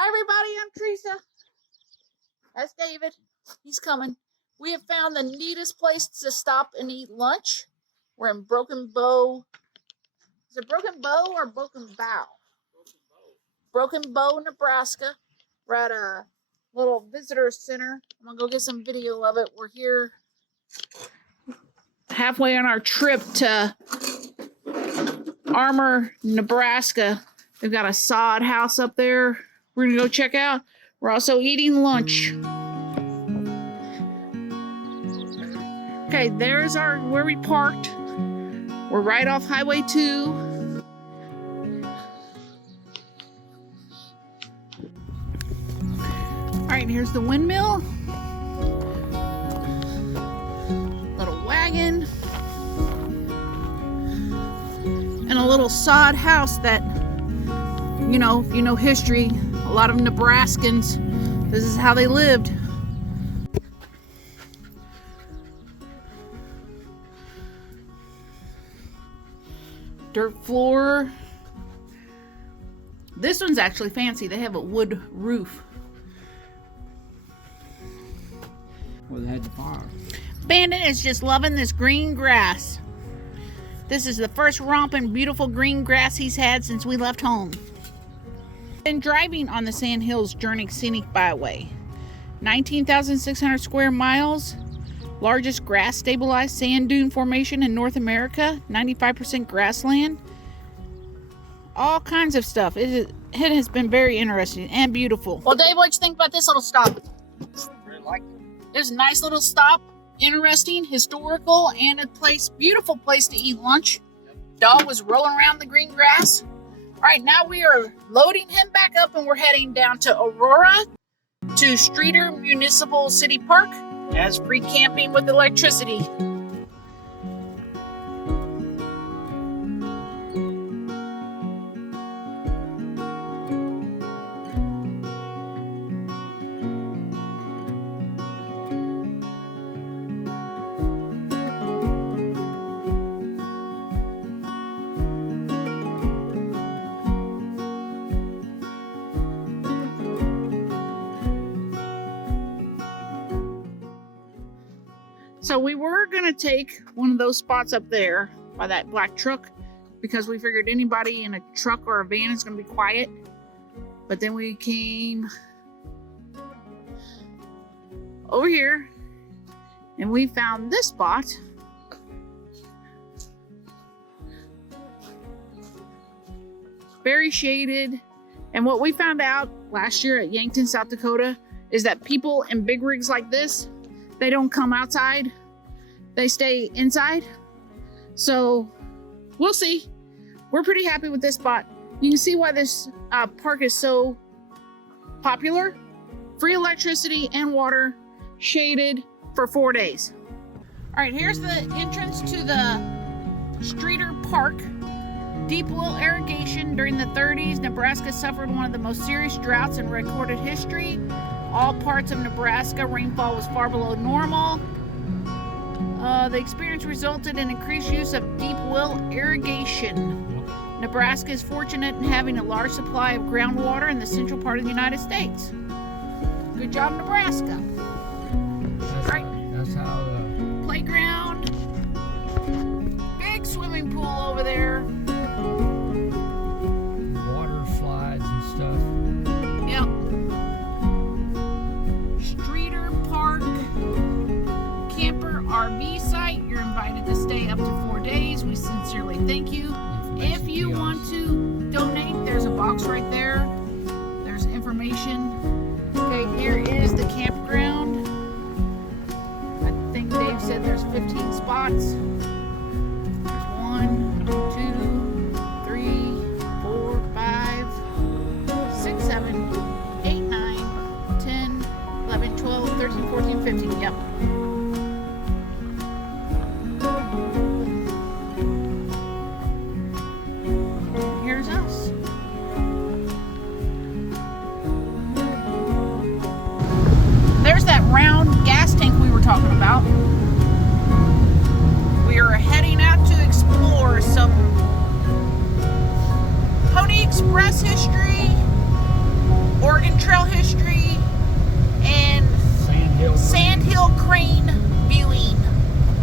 Hi everybody, I'm Teresa. That's David. He's coming. We have found the neatest place to stop and eat lunch. We're in Broken Bow. Is it Broken Bow or Broken Bow? Broken Bow, Nebraska. We're at a little visitor center. I'm gonna go get some video of it. We're here halfway on our trip to Armour, Nebraska. They've got a sod house up there. We're gonna go check out. We're also eating lunch. Okay, there's where we parked. We're right off Highway 2. All right, here's the Windmill. Little wagon. And a little sod house that, you know, if you know history, a lot of Nebraskans, this is how they lived. Dirt floor. This one's actually fancy. They have a wood roof. Well, they had the fire. Bandit is just loving this green grass. This is the first romping, beautiful green grass he's had since we left home. Been driving on the Sand Hills Journey Scenic Byway. 19,600 square miles. Largest grass stabilized sand dune formation in North America. 95% grassland. All kinds of stuff. It has been very interesting and beautiful. Well, Dave, what'd you think about this little stop? Really like it. It's a nice little stop. Interesting, historical, and a beautiful place to eat lunch. Dog was rolling around the green grass. All right, now we are loading him back up and we're heading down to Aurora to Streer Municipal City Park. Has free camping with electricity. So we were gonna take one of those spots up there by that black truck because we figured anybody in a truck or a van is gonna be quiet. But then we came over here and we found this spot. Very shaded. And what we found out last year at Yankton, South Dakota, is that people in big rigs like this, they don't come outside, they stay inside. So we'll see. We're pretty happy with this spot. You can see why this park is so popular. Free electricity and water, shaded for 4 days. All right, here's the entrance to the Streer Park. Deep well irrigation. During the 30s, Nebraska suffered one of the most serious droughts in recorded history. All parts of Nebraska, rainfall was far below normal. The experience resulted in increased use of deep well irrigation. Nebraska is fortunate in having a large supply of groundwater in the central part of the United States. Good job, Nebraska. That's how Playground. Big swimming pool over there. water slides and stuff. Yep. Streer Park camper RV site. You're invited to stay up to 4 days. We sincerely thank you. If you want to donate, there's a box right there. There's information. Okay, here is the campground. I think Dave said there's 15 spots. There's 1, 2, 3, 4, 5, 6, 7, 8, 9, 10, 11, 12, 13, 14, 15. Yep. Here's us. There's that round gas tank we were talking about. We are heading out to explore some Pony Express history Oregon Trail history, and Sandhill Crane viewing.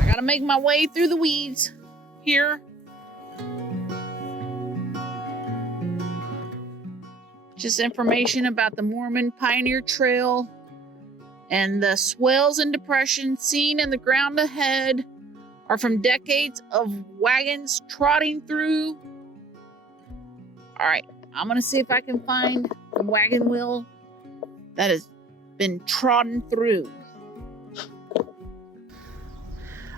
I gotta make my way through the weeds here. Just information about the Mormon Pioneer Trail and the swells and depressions seen in the ground ahead are from decades of wagons trotting through. All right, I'm gonna see if I can find a wagon wheel that has been trodden through.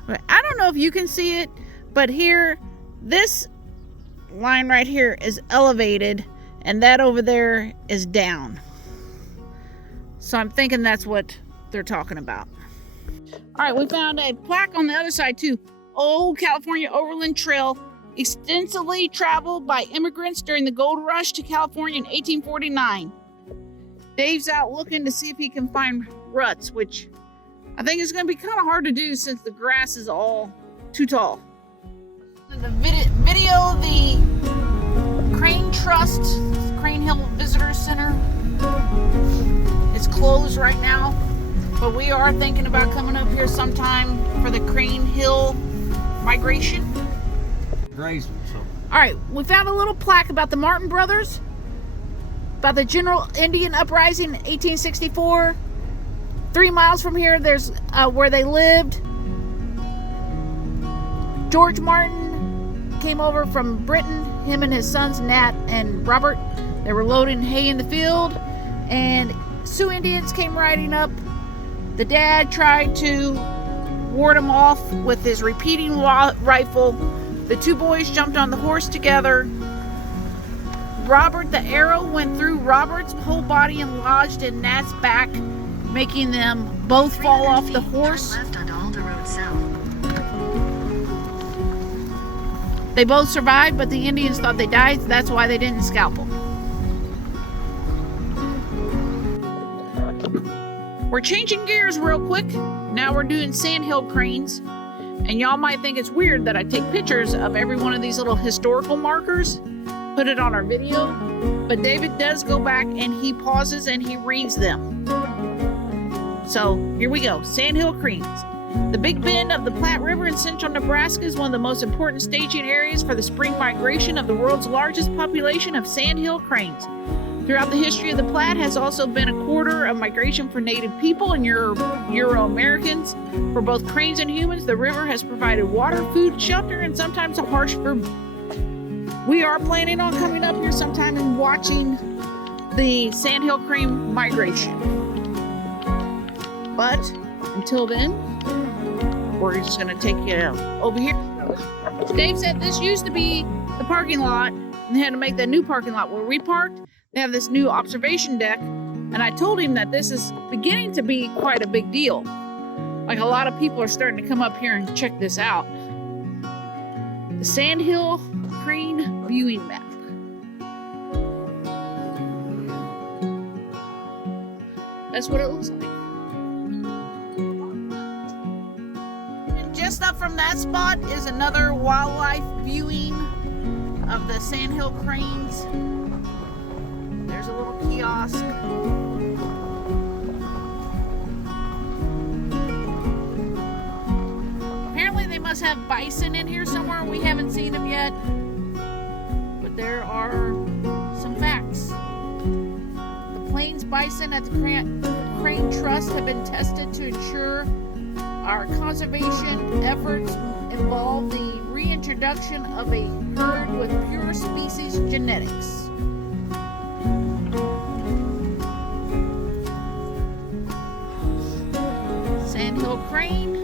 Okay, I don't know if you can see it, but here, this line right here is elevated and that over there is down. So I'm thinking that's what they're talking about. All right, we found a plaque on the other side too. Old California Overland Trail, extensively traveled by immigrants during the gold rush to California in 1849. Dave's out looking to see if he can find ruts, which I think is going to be kind of hard to do since the grass is all too tall. The video, the Crane Trust, Crane Hill Visitor Center, it's closed right now, but we are thinking about coming up here sometime for the Crane Hill migration. Grazing, so. All right, we found a little plaque about the Martin brothers, about the General Indian Uprising in 1864. 3 miles from here, there's where they lived. George Martin came over from Britain, him and his sons Nat and Robert. They were loading hay in the field, and Sioux Indians came riding up. The dad tried to ward them off with his repeating rifle. The two boys jumped on the horse together. Robert, the arrow went through Robert's whole body and lodged in Nat's back, making them both fall off the horse. They both survived, but the Indians thought they died, so that's why they didn't scalp them. We're changing gears real quick. Now we're doing sandhill cranes. And y'all might think it's weird that I take pictures of every one of these little historical markers, put it on our video, but David does go back and he pauses and he reads them. So here we go, Sandhill Cranes. The Big Bend of the Platte River in central Nebraska is one of the most important staging areas for the spring migration of the world's largest population of sandhill cranes. Throughout the history of the Platte has also been a quarter of migration for native people and Euro-Americans. For both cranes and humans, the river has provided water, food, shelter, and sometimes a harsh food. We are planning on coming up here sometime and watching the sandhill crane migration. But until then, we're just going to take you over here. Dave said this used to be the parking lot, and they had to make that new parking lot where we parked. They have this new observation deck, and I told him that this is beginning to be quite a big deal. Like, a lot of people are starting to come up here and check this out. The Sandhill Crane viewing map. That's what it looks like. And just up from that spot is another wildlife viewing of the Sandhill cranes. There's a little kiosk. Apparently they must have bison in here somewhere. We haven't seen them yet. But there are some facts. The plains bison at the Crane Trust have been tested to ensure our conservation efforts involve the reintroduction of a herd with pure species genetics. Sandhill crane.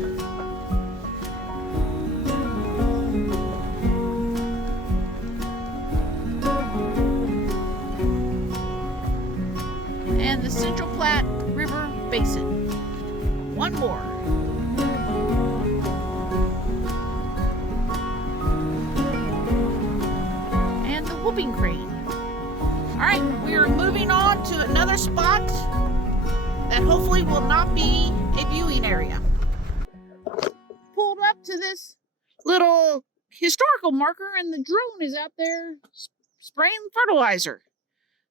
And the Central Platte River Basin. One more. And the whooping crane. All right, we are moving on to another spot that hopefully will not be a viewing area. Pulled up to this little historical marker, and the drone is out there spraying fertilizer.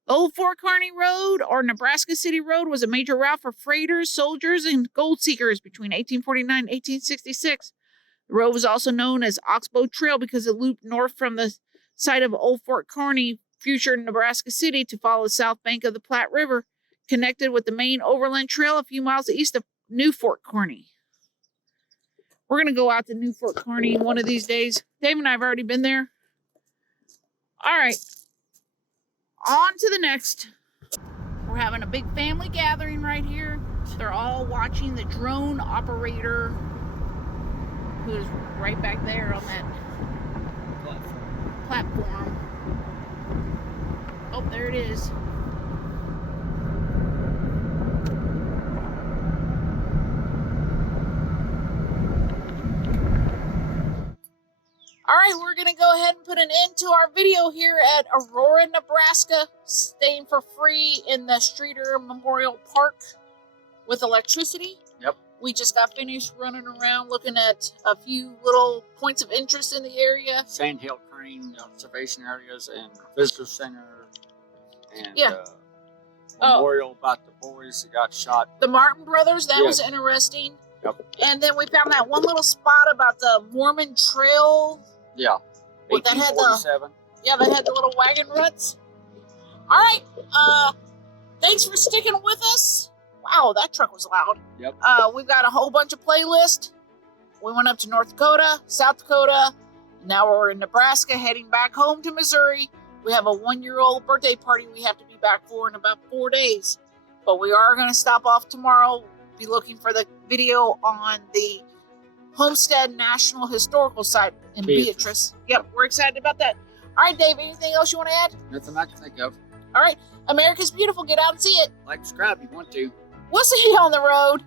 The old Fort Carney Road, or Nebraska City Road, was a major route for freighters, soldiers, and gold seekers between 1849 and 1866. The road was also known as Oxbow Trail because it looped north from the site of old Fort Carney, future Nebraska City, to follow the south bank of the Platte River, connected with the main overland trail a few miles east of New Fort Carney. We're going to go out to New Fort Carney one of these days. Dave and I have already been there. All right. On to the next. We're having a big family gathering right here. They're all watching the drone operator, who's right back there on that platform. Oh, there it is. All right, we're going to go ahead and put an end to our video here at Aurora, Nebraska, staying for free in the Streer Memorial Park with electricity. Yep. We just got finished running around looking at a few little points of interest in the area. Sandhill Crane observation areas and visitor center and Yeah. memorial about the boys that got shot. The Martin brothers, that was Yes. interesting. Yep. And then we found that one little spot about the Mormon Trail. Yeah. Well, that had the- 1847. Yeah, they had the little wagon ruts. All right. Thanks for sticking with us. Wow, that truck was loud. Yep. We've got a whole bunch of playlists. We went up to North Dakota, South Dakota. Now we're in Nebraska, heading back home to Missouri. We have a 1-year-old birthday party we have to be back for in about 4 days. But we are going to stop off tomorrow. Be looking for the video on the Homestead National Historical Site in Beatrice. Yep, we're excited about that. All right, Dave, anything else you want to add? Nothing I can think of. All right, America's beautiful. Get out and see it. Like, subscribe if you want to. We'll see you on the road.